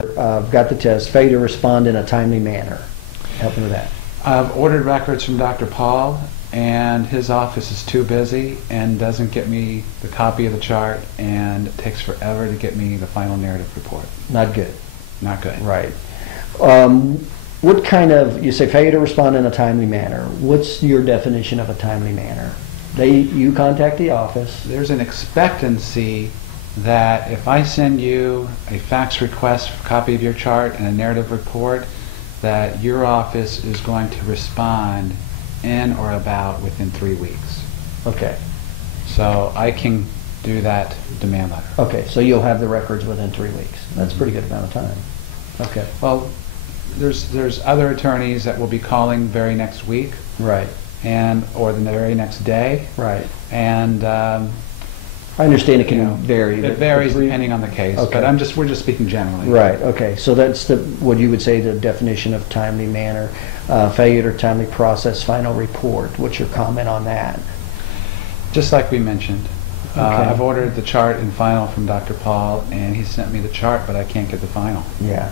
got the test, failure to respond in a timely manner. Help me with that. I've ordered records from Dr. Paul, and his office is too busy and doesn't get me the copy of the chart, and it takes forever to get me the final narrative report. Not good. Not good. Right. What kind of, you say failure to respond in a timely manner. What's your definition of a timely manner? You contact the office. There's an expectancy that if I send you a fax request for a copy of your chart and a narrative report, that your office is going to respond in or about within 3 weeks. Okay. So I can do that demand letter. Okay, so you'll have the records within 3 weeks. That's a pretty good amount of time. Okay. Well, there's other attorneys that will be calling very next week, Right. or the very next day, Right. and I understand it can vary. It varies depending on the case, Okay. but we're just speaking generally. Right. Okay. So that's what you would say the definition of timely manner, failure to timely process final report. What's your comment on that? Just like we mentioned, Okay. I've ordered the chart and final from Dr. Paul, and he sent me the chart, but I can't get the final. Yeah.